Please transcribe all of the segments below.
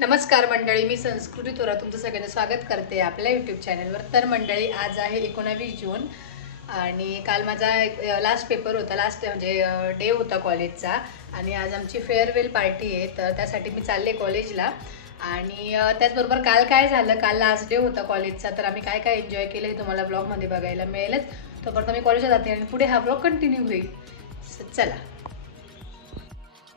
नमस्कार मंडळी, मी संस्कृती थोरात तुमचं सगळ्यांचं स्वागत करते आपल्या यूट्यूब चॅनलवर. तर मंडळी, आज आहे 19 जून आणि काल माझा लास्ट पेपर होता, लास्ट म्हणजे डे होता कॉलेजचा. आणि आज आमची फेअरवेल पार्टी आहे, तर त्यासाठी मी चालले कॉलेजला. आणि त्याचबरोबर काल काय झालं, काल लास्ट डे होता कॉलेजचा, तर आम्ही काय काय एन्जॉय केलं हे तुम्हाला ब्लॉगमध्ये बघायला मिळेलच. तोपर्यंत मी कॉलेजला जाते आणि पुढे हा ब्लॉग कंटिन्यू होईल. चला.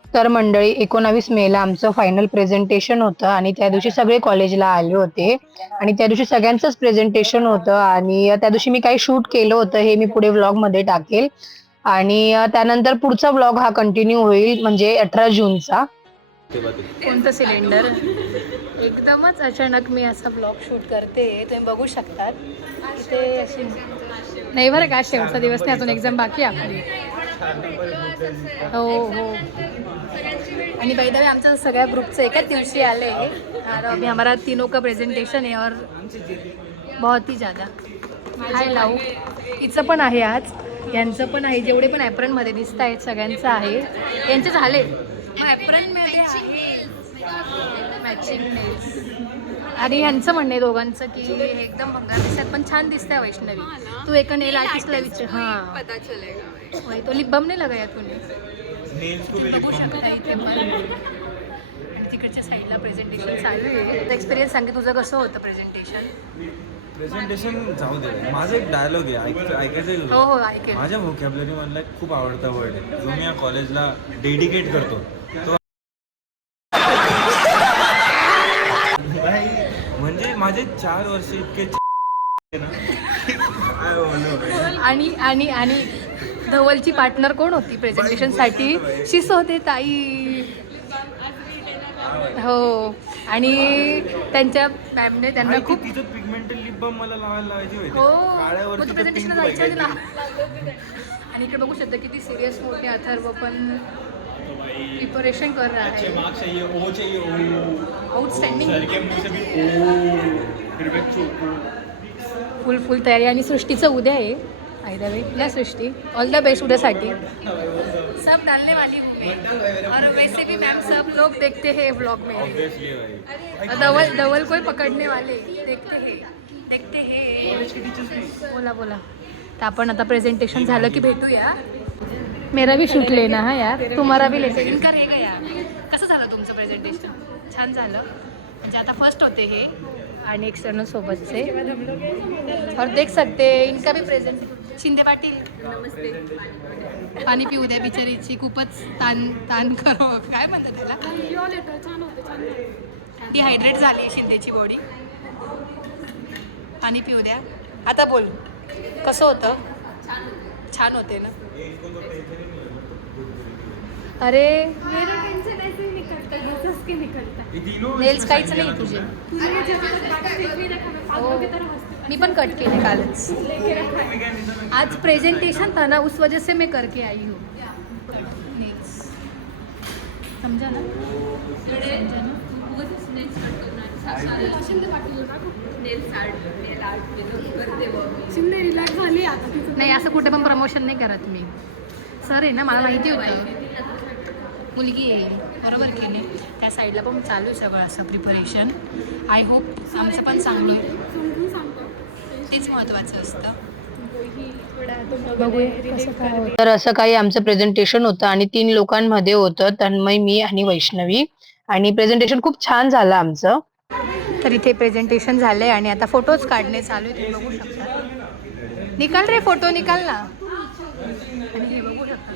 तर मंडळी, 19 मेला आमचं फायनल प्रेझेंटेशन होतं आणि त्या दिवशी सगळे कॉलेजला आले होते आणि त्या दिवशी सगळ्यांचंच प्रेझेंटेशन होतं. आणि त्या दिवशी मी काही शूट केलं होतं, हे मी पुढे व्लॉग मध्ये टाकेल. आणि त्यानंतर पुढचा व्लॉग हा कंटिन्यू होईल, म्हणजे 18 जूनचा. कोणतं सिलेंडर, एकदमच अचानक मी असा ब्लॉग शूट करते, तुम्ही बघू शकतात. इथे अशी नाही बरं का, शेवटचा दिवस नाही, अजून एक्झाम बाकी आहे आपली. हो हो. आणि बाय द वे आमच्या सगळ्या ग्रुपचं एकाच दिवशी आले और अभी हमारा तीनों का प्रेजेंटेशन है और बहुत ही ज़्यादा. हाय लावू, हिचं पण आहे आज, यांचं पण आहे, जेवढे पण ॲप्रनमध्ये दिसत आहेत सगळ्यांचं आहे. यांचे झाले मॅचिंग नेल्स. आणि ह्यांचं म्हणणं आहे दोघांचं की हे एकदम भंगार दिसतात पण छान दिसतंय. वैष्णवी, तू एका नेल आर्टिस्टला विचार. हां, वही तो लिप बाम नाही लगाया तूने. बघू शकता इथे पण. आणि तिकडच्या साईडला प्रेझेंटेशन चालू आहे. एक्सपिरियन्स सांगे, तुझं कसं होतं प्रेझेंटेशन? प्रेझेंटेशन जाऊ दे, माझा एक डायलॉग आहे, ऐकायचं. हो हो, ऐकेल. माझ्या व्होकॅब्युलरी मधला एक खूप आवडता वर्ड आहे, जो मी या कॉलेजला डेडिकेट करतो. तो म्हणजे माझे 4 वर्ष इतके आणि आणि आणि धवलची पार्टनर कोण होती प्रेझेंटेशनसाठी? शिस होते ताई. हो. आणि त्यांच्या मॅमने त्यांना खूप पिगमेंटल लिप बाम मला लावायची होती. हो, प्रेझेंटेशनला जायचं आधी आणि इकडे बघू शकता किती सिरियस मोठे अथर्व पण प्रिपरेशन कर रहा है. आउटस्टँडिंग, फुल फुल तयारी. आणि सृष्टीचं उद्या आहे. बाय द वे, या सृष्टी, ऑल द बेस्ट उद्यासाठी. सब डालने वाली हूँ मैं, और वैसे भी मैम सब लोग देखते हैं व्लॉग में. धवल कोई पकडने वाले देखते हैं. बोला बोला. तर आपण आता प्रेझेंटेशन झालं की भेटूया. मेरा भी शूट लेना है यार, तुम्हारा भी लेते. इनका रहेगा यार. कसं झालं तुमचं प्रेझेंटेशन? छान झालं. म्हणजे आता फर्स्ट होते हे आणि एक्सटर्नल सोबतचे. और देख सकते इनका भी प्रेझेंट. शिंदे पाटील, नमस्ते. पाणी पिऊ द्या बिचारीची, खूपच ताण करो, काय म्हणतात त्याला, डिहायड्रेट झाली शिंदेची बॉडी. पाणी पिऊ द्या. आता बोल, कसं होतं? छान होते ना. अरे नेल्स काहीच नाही तुझे. हो, मी पण कट केले कालच. आज प्रेजेंटेशन था ना, उस वजह से मैं करके आई हूँ नेल्स. समझा ना? नाही, असं कुठे पण प्रमोशन नाही करत मी. सर आहे ना, मला माहिती होतं मुलगी येईल, बरोबर की नाही. त्या साईडला पण चालू आहे सगळं असं प्रिपरेशन. आय होप आमचं पण चांगलं, तेच महत्त्वाचं असतं. तर असं काही आमचं प्रेझेंटेशन होतं आणि 3 लोकांमध्ये होतं, तन्मय, मी आणि वैष्णवी. आणि प्रेझेंटेशन खूप छान झालं आमचं. तर इथे प्रेझेंटेशन झालंय आणि आता फोटोज काढणे चालू आहे, तुम्ही बघू शकता. निकाल रे फोटो, निकाल ना. आणि हे बघू शकता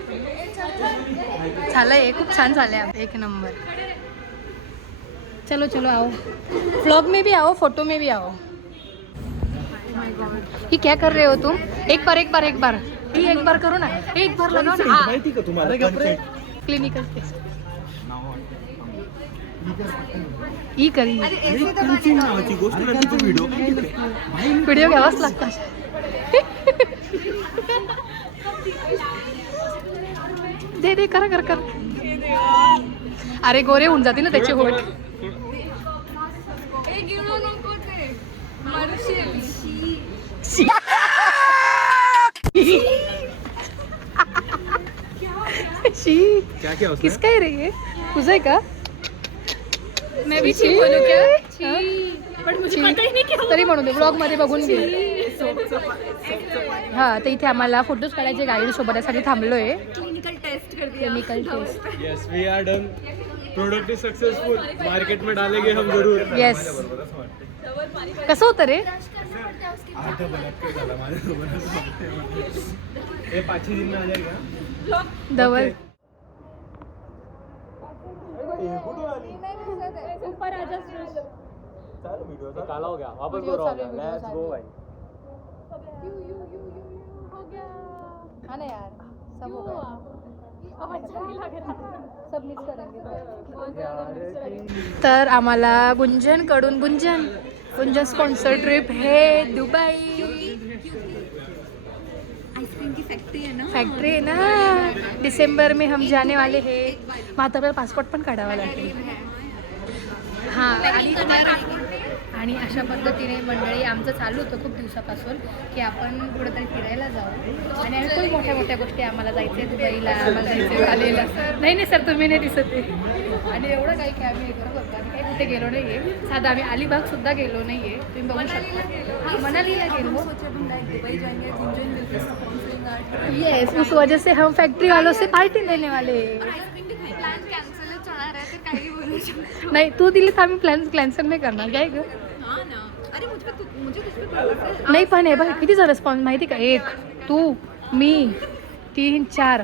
झालंय, खूप छान झालंय, एक नंबर. चलो चलो आओ, व्लॉग में भी आओ, फोटो में भी आओ. ये क्या कर रहे हो तुम? एक बार ये एक बार करो ना, एक बार लगाओ ना. माहिती का तुम्हाला क्लिनिकल टेस्ट ही करी. व्हिडिओ घ्यावाच लागतात. दे दे, कर. अरे गोरे होऊन जाते ना त्याचे होट. किसका आहे रे हे? तुझं आहे का? मैं भी छी बोलूं क्या? पण मुझे पता ही नहीं क्या तरी म्हणून ब्लॉग मध्ये बघून घे. हा तर इथे आम्हाला फोटोज काढायचे गाईड सोबत यासाठी थांबलोय. क्लिनिकल टेस्ट कर दिया. Clinical test. Yes we are done. Product is successful. Market में डालेंगे हम जरूर. येस. कसं होतं रे? आता बलात्कार झाला माझ्यासोबत. हे 5 दिन में आ जाएगा. डबल. ऊपर आ जा. काला हो गया. वापस करो. लेट्स गो भाई. हो गया. हाँ ना यार सब हो गया. अब अच्छा नहीं लग रहा. सब मिस करेंगे. तर आम्हाला गुंजन स्पॉन्सर ट्रिप है दुबई. आइसक्रीम की फैक्ट्री है ना. फैक्ट्री है ना. दिसंबर में हम जाने वाले हैं. मग आता आपल्याला पासपोर्ट पण काढावा लागेल. हां आणि अशा पद्धतीने मंडळी आमचं चालू होतं खूप दिवसापासून की आपण कुठेतरी फिरायला जाऊ आणि खूप मोठ्या मोठ्या गोष्टी आम्हाला जायचं आहे दुबईला, आम्हाला जायचं आहे बालीला. नाही सर तुम्ही नाही दिसत आहे. आणि एवढं काही की आम्ही करत होतो आणि काही कुठे गेलो नाही आहे. साधा आम्ही अलिबागसुद्धा गेलो नाही आहे. तुम्ही बघू शकता. हां मनालीला गेलो. दुबई जाएंगे. गुंजन मिलते स्पॉन्सरिंग. येस उस वजह से हम फैक्ट्री वालों से पार्टी लेने वाले. आइसक्रीम की प्लान कैंसिल होणार आहे तर काही बोलू शकतो. नाही तू दिली तर आम्ही प्लॅन कॅन्सल नाही करणार काय ग. हाँ ना. अरे मुझे कुछ पे भरोसा है. नाही पण हे बघ किती जण रिस्पॉन्स माहिती का. 1 तू मी 3 4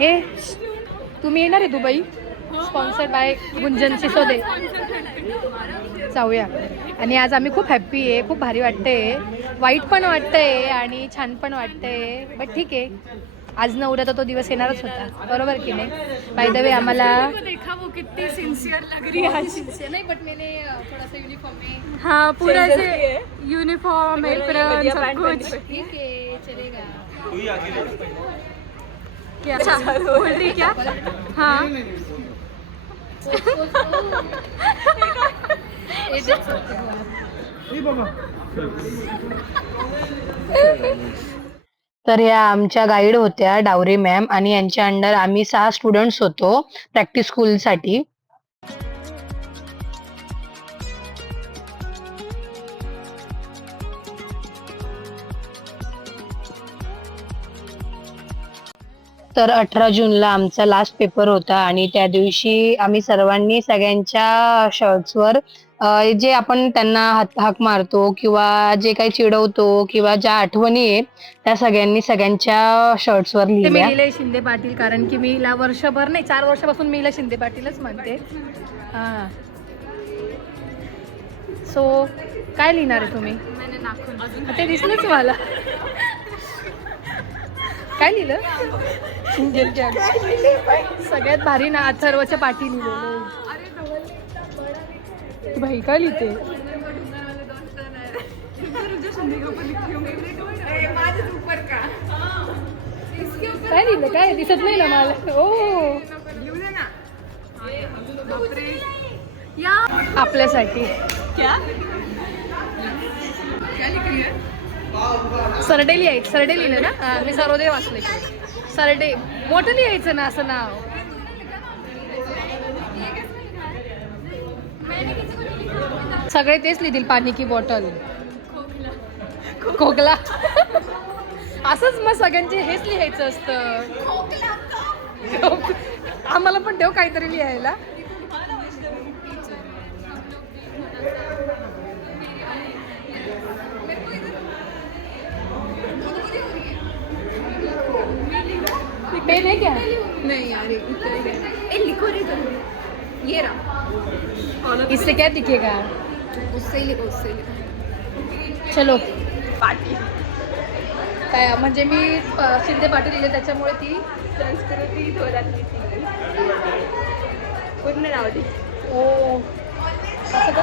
हे तुम्ही येणार आहे दुबई. स्पॉन्सर्ड बाय गुंजन सिसोदे. जाऊया. आणि आज आम्ही खूप हॅप्पी आहे. खूप भारी वाटतंय. वाईट पण वाटतंय आणि छान पण वाटतंय. बट ठीक आहे आज न उद्या तर तो दिवस येणारच होता. बरोबर की नाही. बाय द वे आम्हाला देखा वो कितनी सिंसियर लग रही है आज. नाही बट मैंने थोड़ा सा यूनिफॉर्म में. हाँ पूरा ऐसे यूनिफॉर्म एप्रन सब कुछ. ठीक है चलेगा. तू ही आगे ले. क्या अच्छा बोल रही क्या. हाँ तर या आमच्या गाईड होत्या डावरे मॅम आणि यांच्या अंडर आम्ही 6 स्टुडंट्स होतो प्रॅक्टिस स्कूलसाठी. तर 18 जूनला आमचा लास्ट पेपर होता आणि त्या दिवशी आम्ही सर्वांनी सगळ्यांच्या शर्ट्सवर जे आपण त्यांना हाक मारतो किंवा जे काही चिडवतो किंवा ज्या आठवणी आहे त्या सगळ्यांनी सगळ्यांच्या शर्ट्सवर लिहिल्या. मी शिंदे पाटील कारण की मी वर्षभर नाही 4 वर्षापासून मी शिंदे पाटीलच म्हणते. हां सो काय लिहिणार आहे तुम्ही. मैंने नाखून ते दिसलंच मला. काय लिहिलं. सगळ्यात भारी ना अथर्वच्या पाठी लिहिलेलं. भाई काय लिहिते. काय लिहिलं काय दिसत नाही ना मला. ओ आपल्यासाठी सरडे लिहायचं. सरडे लिहिलं ना. मी सर्वदेव वाचले. सरडे मोठं लिहायचं ना असं नाव. सगळे तेच लिहितील. पाणी की बॉटल. खोकला. असंच मग सगळ्यांचे हेच लिहायचं असतं. आम्हाला पण ठेव काहीतरी लिहायला. पेन है क्या. नहीं यार ए लिखो रे तुम. ये रहा. इससे क्या दिखेगा. उससे ही लिखो उससे ही लिखो. चलो पार्टी. काय म्हणजे मी शिंदे पाटील लिहिले त्याच्यामुळे ती संस्कृती धोरणातली ती पूर्ण राहू दे. ओ असं का.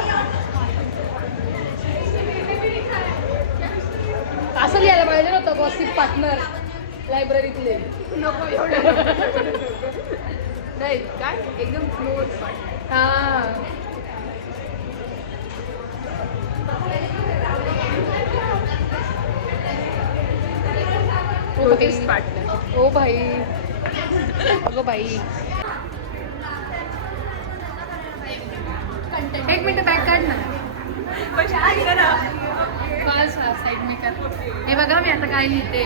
असं लिहायला पाहिजे नव्हतं. गॉसिप पार्टनर लायब्ररीतले. नको एवढं नाही काय एकदम क्लोज. हां पार्टनर. ओ भाई अगं बाई. एक मिनिट बॅग काढ ना. बस साईड मी कर. हे बघा मी आता काय लिहिते.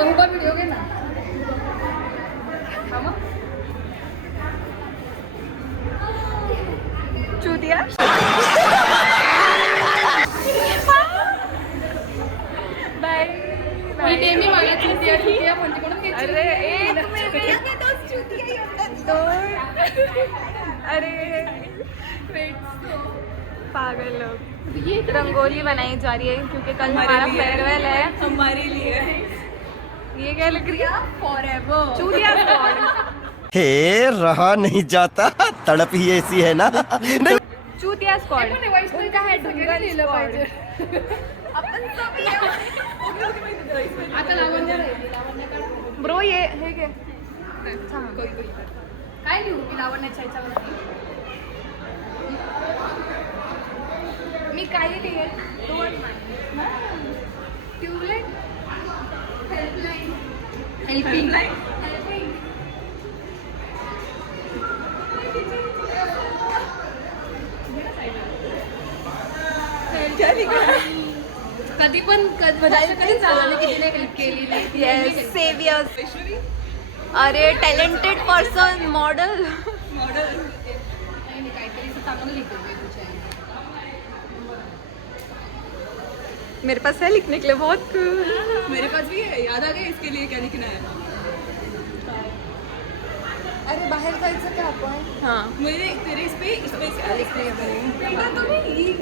उभा व्हिडिओ घे ना. चुतिया. बाय. मी नेहमी मला चुतिया म्हणते म्हणून मी अरे अरे पागल लोग. रंगोली बनाई जा रही है क्योंकि कल हमारा फेयरवेल है. हमारे लिए ये क्या लिख रही है? फॉरएवर चूतिया स्क्वाड. हे रहा नहीं जाता, तड़प ही ऐसी है ना. चूतिया स्क्वाड. लिहिलं पाहिजे. आता लावण्य ब्रो ये हे घे. काय लिहू मी लावण्याच्या ह्याच्यावर. मी काही लिहिल. ट्यूबलाईट. हेल्पिंग. कधी पण कधी चाललं नाही की हेल्प केली नाही. Yes saviours. अरे टॅलेंटेड पर्सन मॉडल. काहीतरी चांगलं लिहितो मेरे पास है लिखने के लिए बहुत. मेरे पास भी है. याद आ गया इसके लिए क्या लिखना है. अरे बाहेर जायचं का आपण. हाँ मेरे तेरे इस पे क्या लिखने है.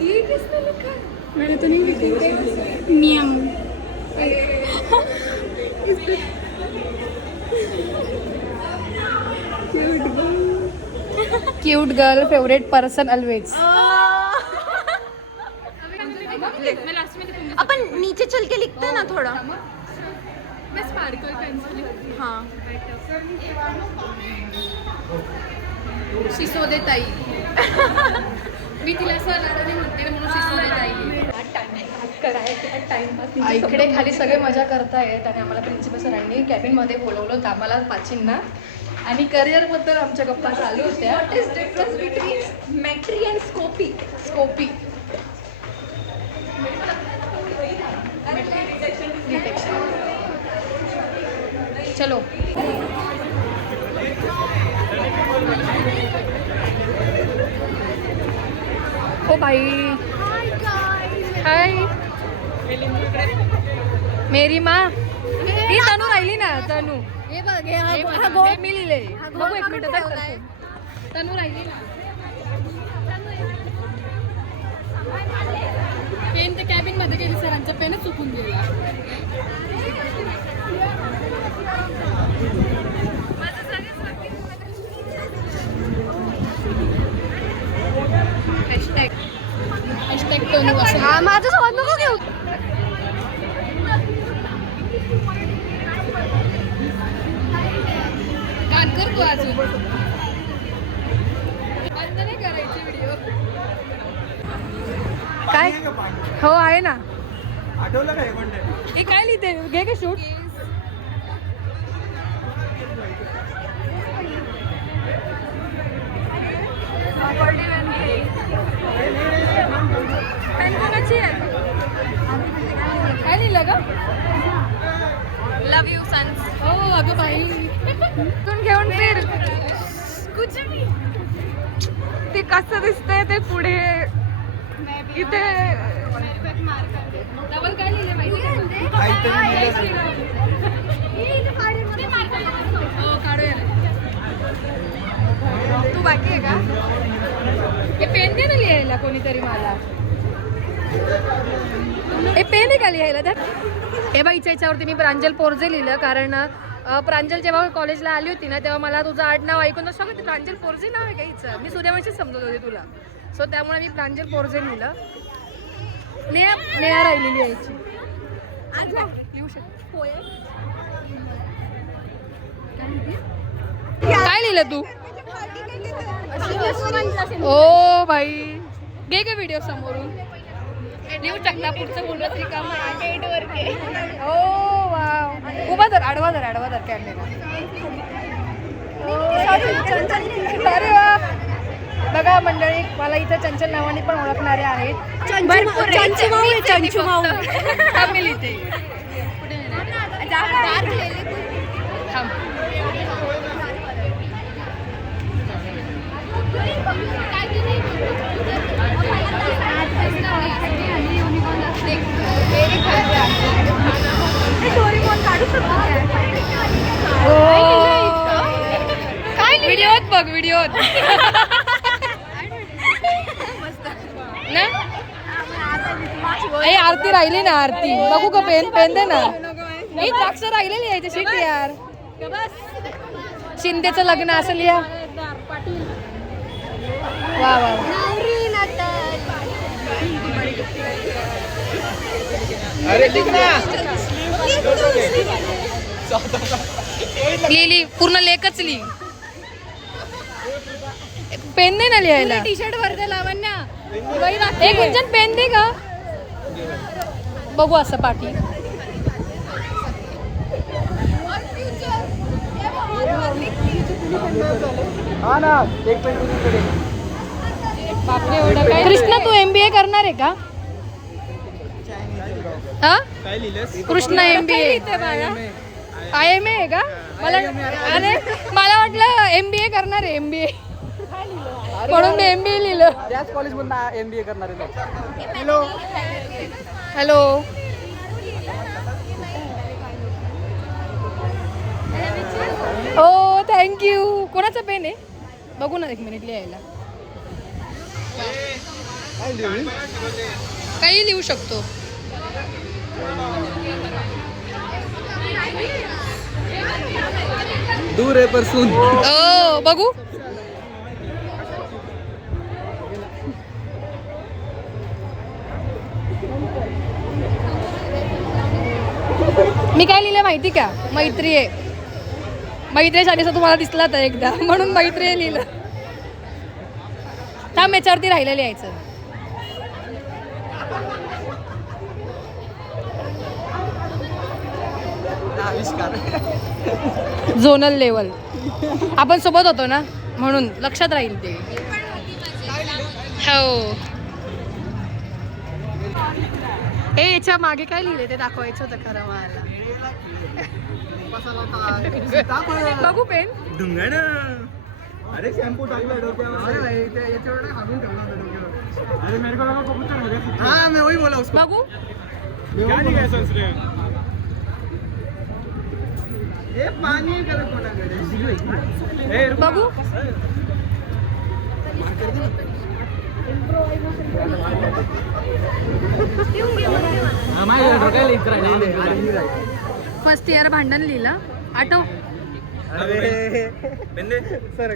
ये किसने लिखा है. मैंने तो नहीं लिखा. नियम. Cute girl favourite person always. अपन नीचे चल के लिखते हैं ना थोड़ा. मैं स्पार्कल पेंसिल. हाँ शिसोदे ताई. मी तिला सर म्हणते म्हणून शिसोदे ताई. इकडे खाली सगळे मजा करतायत आणि आम्हाला प्रिन्सिपल सरांनी कॅबिनमध्ये बोलवलं कामाला पाचींना आणि करिअरबद्दल आमच्या गप्पा चालू होत्या. व्हॉट इज डिफरन्स बिटवीन मॅट्री अँड स्कोपी. स्कोपी. चलो. ओ भाई. हाय. मेरी माँ. ही तनू राहिली ना. तनू हे मी लिहिले. बघू एक मिनिट. तनू राहिली ना. पेन त्या कॅबिन मध्ये गेली. सरांचा पेनच चुकून गेला. हॅशटॅग तनू असं. माझं सोबत नको घेऊ. कान कर तू अजून. बंद नाही करायची व्हिडिओ. काय हो आहे ना. आठवलं का हे कोणते. हे काय लिहिते. घे का शूट. पेन कोणाची आहे. काय लिहिलं का. लव यू सन्स. हो अगं बाई. तून घेऊन फिर. कुछ भी. ते कसं दिसतंय ते पुढे इथे. डबल काय लिहिले माहिती हो काढूया. तू बाकी आहे का. हे पेन दे ना लिहायला कोणीतरी मला. हे पेन आहे का लिहायला तर. हे बाईच्या याच्यावरती मी प्रांजल पोरजे लिहिलं कारण प्रांजल जेव्हा कॉलेजला आली होती ना तेव्हा मला तुझं आडनाव ऐकून सगळं प्रांजल पोरजे नाव आहे का हिचं. मी सूर्यवंशीच समजत होते तुला. सो त्यामुळे मी प्रांजल पोरजे लिहिलं. नेहा राहिलेली यायची. लिहू शकतो. काय लिहिलं तू. ओ भाई घे का व्हिडिओ समोरून. लिहू शकता पुढचं बोलत रिकाम. ओ वाव. उभा धर. आडवा धर. आडवा धर कॅमेरा. अरे वा. बघा मंडळी, मला इथं चंचल नावाने पण ओळखणारे आहेत. थांबेल इथे. थांब. काय व्हिडिओत बघ, व्हिडिओत ना. ए, आरती राहिली ना, आरती बघू का? पेन दे ना. ही द्राक्ष राहिलेली आहे शीट यार. शिंदेचं लग्न असं लिहा. वा वा. लिहिली पूर्ण लेखच लिही. पेन दे ना लिहायला. टी शर्ट वर दे लावण्या. एक गुंजन पेन दे का? बघू असं पाठी. बापरे, एवढं काय. कृष्णा, तू MBA करणार आहे का? हा, कृष्णा MBA. IMA आहे का? मला अरे मला वाटलं MBA करणार आहे. MBA म्हणून मी MBA लिहिलं. त्याच कॉलेजमधून MBA करणार आहे. हॅलो. हो, थँक्यू. कोणाचा पेन आहे बघू ना, एक मिनिट लिहायला. काही लिहू शकतो. दूर आहे परसून. ओ, बघू. मी काय लिहिलं माहिती का? मैत्री आहे. मैत्रीसाठी तुम्हाला दिसला तर एकदा, म्हणून मैत्री आहे लिहिलं. थांब, याच्यावरती राहिलेलं यायचं. झोनल लेवल आपण सोबत होतो ना, म्हणून लक्षात राहील ते. हो. हे याच्या मागे काय लिहिले ते दाखवायचं होतं खरं मला. बघू पेन. अरे शॅम्पू टाकला डोक्यावर. अरे मेरे को लगा कबूतर हो गया. हाँ, मैं वही बोला उसको. बघू. क्या नहीं गया सनस्क्रीन. ये पानी का कोटा करे. ए, बघू. फर्स्ट इयर भांडण लिहिलं, आठव. सर